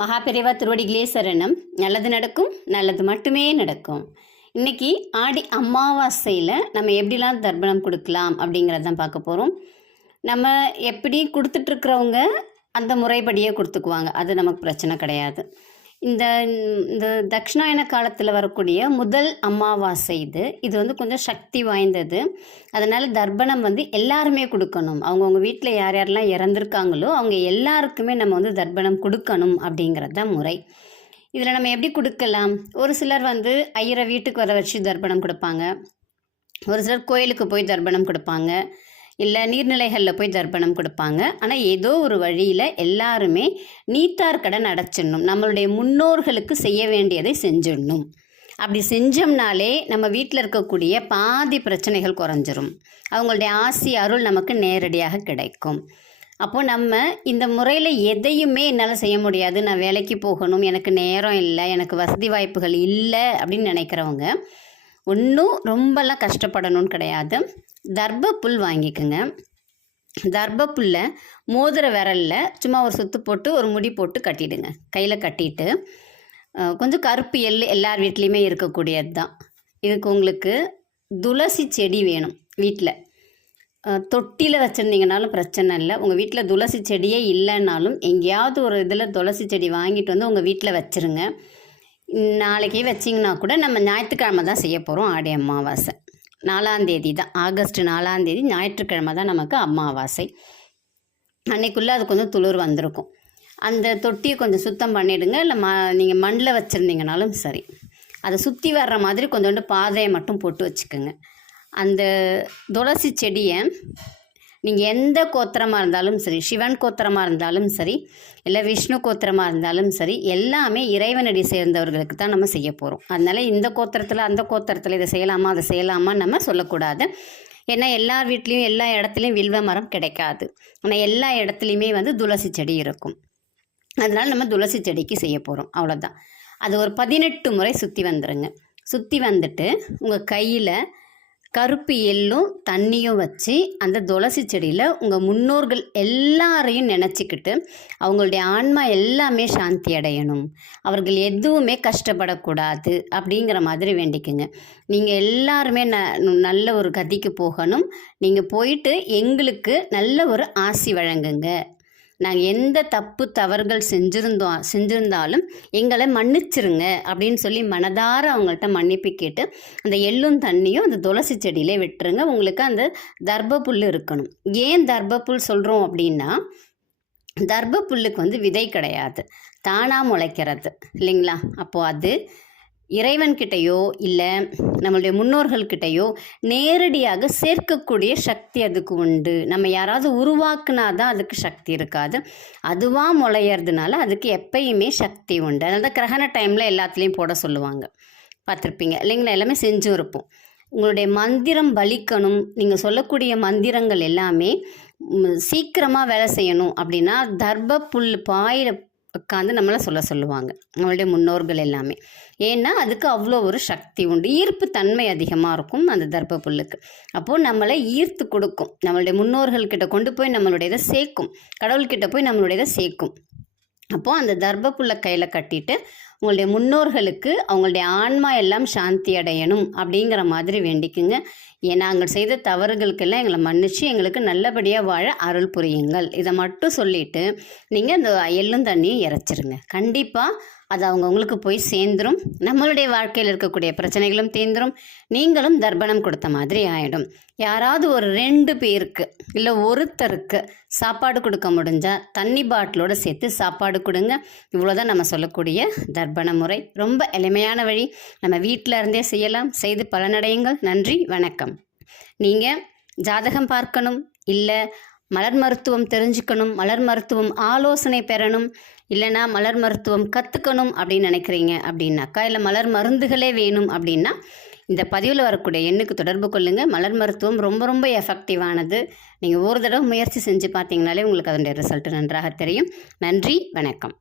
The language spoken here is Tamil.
மகாபெரிவா திருவடிகளே சரணம். நல்லது நடக்கும், நல்லது மட்டுமே நடக்கும். இன்றைக்கி ஆடி அமாவாசையில் நம்ம எப்படிலாம் தர்ப்பணம் கொடுக்கலாம் அப்படிங்கிறதான் பார்க்க போகிறோம். நம்ம எப்படி கொடுத்துட்ருக்குறவங்க அந்த முறைப்படியே கொடுத்துக்குவாங்க, அது நமக்கு பிரச்சனை கிடையாது. இந்த இந்த தட்சிணாயன காலத்தில் வரக்கூடிய முதல் அமாவாசை இது வந்து கொஞ்சம் சக்தி வாய்ந்தது. அதனால் தர்ப்பணம் வந்து எல்லாருமே கொடுக்கணும். அவங்கவுங்க வீட்டில் யார் யாரெல்லாம் இறந்துருக்காங்களோ அவங்க எல்லாருக்குமே நம்ம வந்து தர்ப்பணம் கொடுக்கணும் அப்படிங்கிறது தான் முறை. இதில் நம்ம எப்படி கொடுக்கலாம்? ஒரு சிலர் வந்து ஐயரை வீட்டுக்கு வர வச்சு தர்ப்பணம் கொடுப்பாங்க, ஒரு சிலர் கோயிலுக்கு போய் தர்ப்பணம் கொடுப்பாங்க, இல்லை நீர்நிலைகளில் போய் தர்ப்பணம் கொடுப்பாங்க. ஆனால் ஏதோ ஒரு வழியில் எல்லாருமே நீத்தார் கடன் அடைச்சிடணும், நம்மளுடைய முன்னோர்களுக்கு செய்ய வேண்டியதை செஞ்சிடணும். அப்படி செஞ்சோம்னாலே நம்ம வீட்டில் இருக்கக்கூடிய பாதி பிரச்சனைகள் குறைஞ்சிரும், அவங்களுடைய ஆசி அருள் நமக்கு நேரடியாக கிடைக்கும். அப்போது நம்ம இந்த முறையில் எதையுமே என்னால் செய்ய முடியாது, நான் வேலைக்கு போகணும், எனக்கு நேரம் இல்லை, எனக்கு வசதி வாய்ப்புகள் இல்லை அப்படின்னு நினைக்கிறவங்க ஒன்றும் ரொம்பலாம் கஷ்டப்படணும்னு கிடையாது. தர்ப புல் வாங்கிக்கோங்க. தர்ப புல்லை மோதிர விரலில் சும்மா ஒரு சுற்று போட்டு ஒரு முடி போட்டு கட்டிடுங்க. கையில் கட்டிட்டு கொஞ்சம் கருப்பு எள் எல்லார் வீட்லேயுமே இருக்கக்கூடியது தான். இதுக்கு உங்களுக்கு துளசி செடி வேணும். வீட்டில் தொட்டியில் வச்சுருந்தீங்கனாலும் பிரச்சனை இல்லை. உங்கள் வீட்டில் துளசி செடியே இல்லைன்னாலும் எங்கேயாவது ஒரு இதில் துளசி செடி வாங்கிட்டு வந்து உங்கள் வீட்டில் வச்சுருங்க. நாளைக்கே வச்சிங்கன்னா கூட நம்ம ஞாயிற்றுக்கிழமை தான் செய்ய போகிறோம். ஆடி அமாவாசை 4ஆம் தேதி தான், ஆகஸ்ட் 4ஆம் தேதி ஞாயிற்றுக்கிழமை தான் நமக்கு அமாவாசை. அன்னைக்குள்ளே அது கொஞ்சம் துளிர் வந்திருக்கும். அந்த தொட்டியை கொஞ்சம் சுத்தம் பண்ணிவிடுங்க. இல்லை நீங்கள் மண்ணில் வச்சுருந்தீங்கனாலும் சரி, அதை சுற்றி வர்ற மாதிரி கொஞ்சோண்டு பாதையை மட்டும் போட்டு வச்சுக்கோங்க. அந்த துளசி செடியை நீங்கள் எந்த கோத்திரமாக இருந்தாலும் சரி, சிவன் கோத்திரமாக இருந்தாலும் சரி, இல்லை விஷ்ணு கோத்திரமாக இருந்தாலும் சரி, எல்லாமே இறைவனடி சேர்ந்தவர்களுக்கு தான் நம்ம செய்ய போகிறோம். அதனால் இந்த கோத்திரத்தில் அந்த கோத்திரத்தில் இதை செய்யலாமா அதை செய்யலாமா நம்ம சொல்லக்கூடாது. ஏன்னா எல்லார் வீட்லேயும் எல்லா இடத்துலையும் வில்வ மரம் கிடைக்காது. ஆனால் எல்லா இடத்துலையுமே வந்து துளசி செடி இருக்கும். அதனால் நம்ம துளசி செடிக்கு செய்ய போகிறோம், அவ்வளோதான். அது ஒரு 18 முறை சுற்றி வந்துடுங்க. சுற்றி வந்துட்டு உங்கள் கையில் கருப்பு எள்ளும் தண்ணியும் வச்சு அந்த துளசி செடியில் உங்கள் முன்னோர்கள் எல்லாரையும் நினச்சிக்கிட்டு அவங்களுடைய ஆன்மா எல்லாமே சாந்தி அடையணும், அவர்கள் எதுவுமே கஷ்டப்படக்கூடாது அப்படிங்கிற மாதிரி வேண்டிக்குங்க. நீங்கள் எல்லாருமே நல்ல ஒரு கதிக்கு போகணும். நீங்கள் போயிட்டு எங்களுக்கு நல்ல ஒரு ஆசி வழங்குங்க, நாங்கள் எந்த தப்பு தவறுகள் செஞ்சுருந்தாலும் எங்களை மன்னிச்சிருங்க அப்படின்னு சொல்லி மனதார அவங்கள்ட்ட மன்னிப்பு கேட்டு அந்த எள்ளும் தண்ணியும் அந்த துளசி செடியிலே விட்டுருங்க. உங்களுக்கு அந்த தர்ப புல் இருக்கணும். ஏன் தர்ப புல் சொல்கிறோம் அப்படின்னா, தர்ப புல்லுக்கு வந்து விதை கிடையாது, தானாக முளைக்கிறது இல்லைங்களா. அப்போது அது இறைவன்கிட்டையோ இல்லை நம்மளுடைய முன்னோர்கள்கிட்டையோ நேரடியாக சேர்க்கக்கூடிய சக்தி அதுக்கு உண்டு. நம்ம யாராவது உருவாக்குனா தான் அதுக்கு சக்தி இருக்காது, அதுவாக முளையிறதுனால அதுக்கு எப்பயுமே சக்தி உண்டு. அதனால தான் கிரகண டைமில் எல்லாத்துலேயும் போட சொல்லுவாங்க, பார்த்துருப்பீங்க இல்லைங்களா. எல்லாமே செஞ்சும் இருப்போம். உங்களுடைய மந்திரம் பலிக்கணும், நீங்கள் சொல்லக்கூடிய மந்திரங்கள் எல்லாமே சீக்கிரமாக வேலை செய்யணும் அப்படின்னா தர்ப புல் பாயில் உட்காந்து நம்மளை சொல்லுவாங்க நம்மளுடைய முன்னோர்கள் எல்லாமே. ஏன்னா அதுக்கு அவ்வளோ ஒரு சக்தி உண்டு, ஈர்ப்பு தன்மை அதிகமாக இருக்கும் அந்த தர்ப புல்லுக்கு. அப்போது நம்மளை ஈர்த்து கொடுக்கும், நம்மளுடைய முன்னோர்கள்கிட்ட கொண்டு போய் நம்மளுடையதை சேர்க்கும், கடவுள்கிட்ட போய் நம்மளுடையதை சேர்க்கும். அப்போது அந்த தர்ப புல்லை கையில் கட்டிட்டு உங்களுடைய முன்னோர்களுக்கு அவங்களுடைய ஆன்மா எல்லாம் சாந்தி அடையணும் அப்படிங்கிற மாதிரி வேண்டிக்குங்க. நாங்கள் செய்த தவறுகளுக்கெல்லாம் எங்களை மன்னிச்சு எங்களுக்கு நல்லபடியாக வாழ அருள் புரியுங்கள், இதை மட்டும் சொல்லிவிட்டு நீங்கள் அந்த எள்ளும் தண்ணியும் இறைச்சிருங்க. கண்டிப்பாக அது அவங்கவுங்களுக்கு போய் சேர்ந்துடும். நம்மளுடைய வாழ்க்கையில் இருக்கக்கூடிய பிரச்சனைகளும் தீர்ந்துடும், நீங்களும் தர்ப்பணம் கொடுத்த மாதிரி ஆகிடும். யாராவது ஒரு 2 பேருக்கு இல்லை ஒருத்தருக்கு சாப்பாடு கொடுக்க முடிஞ்சால் தண்ணி பாட்டிலோடு சேர்த்து சாப்பாடு கொடுங்க. இவ்வளோதான் நம்ம சொல்லக்கூடிய தர்ப்பண முறை. ரொம்ப எளிமையான வழி, நம்ம வீட்டில் இருந்தே செய்யலாம். செய்து பலனடையுங்கள். நன்றி, வணக்கம். நீங்கள் ஜாதகம் பார்க்கணும், இல்லை மலர் மருத்துவம் தெரிஞ்சுக்கணும், மலர் மருத்துவம் ஆலோசனை பெறணும், இல்லைனா மலர் மருத்துவம் கற்றுக்கணும் அப்படின்னு நினைக்கிறீங்க அப்படின்னாக்கா, இல்லை மலர் மருந்துகளே வேணும் அப்படின்னா இந்த பதிவில் வரக்கூடிய எண்ணுக்கு தொடர்பு கொள்ளுங்கள். மலர் மருத்துவம் ரொம்ப ரொம்ப எஃபெக்டிவானது. நீங்கள் ஒரு தடவை முயற்சி செஞ்சு பார்த்தீங்கனாலே உங்களுக்கு அதனுடைய ரிசல்ட் நன்றாக தெரியும். நன்றி, வணக்கம்.